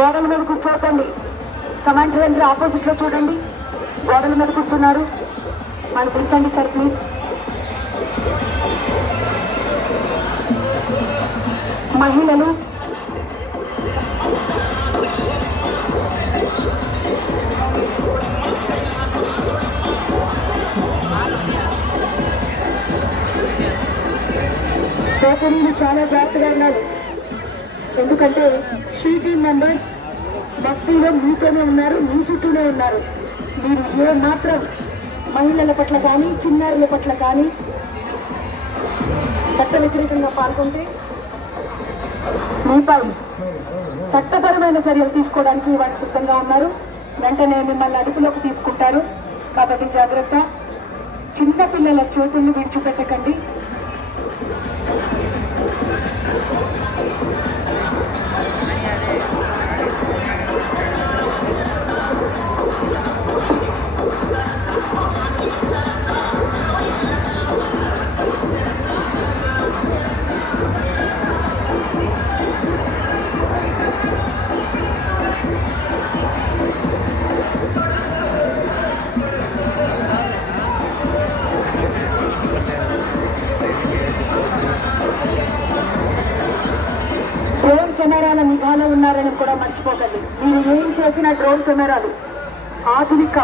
గోడల మీద కూర్చోకండి. Command range opposite లో చూడండి, గోడల మీద కూర్చున్నారు. వాళ్ళు పిలిచండి సార్ ప్లీజ్. మహిళలు పేపర్లు చాలా జాగ్రత్తగా ఉండాలి. ఎందుకంటే షీ టీమ్ మెంబర్స్ భక్తిలో మీతోనే ఉన్నారు, మీ చుట్టూనే ఉన్నారు. మీరు ఏ మాత్రం మహిళల పట్ల కానీ చిన్నారుల పట్ల కానీ చట్ట వ్యతిరేకంగా పాల్గొంటే మీపై చట్టపరమైన చర్యలు తీసుకోవడానికి వాళ్ళు సిద్ధంగా ఉన్నారు. వెంటనే మిమ్మల్ని అదుపులోకి తీసుకుంటారు. కాబట్టి జాగ్రత్త. చిన్నపిల్లల చేతులను విడిచిపెట్టకండి. డ్రోన్ కెమెరాల నిఘాలో ఉన్నారని కూడా మర్చిపోకండి. మీరు ఏం చేసిన డ్రోన్ కెమెరాలు ఆధునిక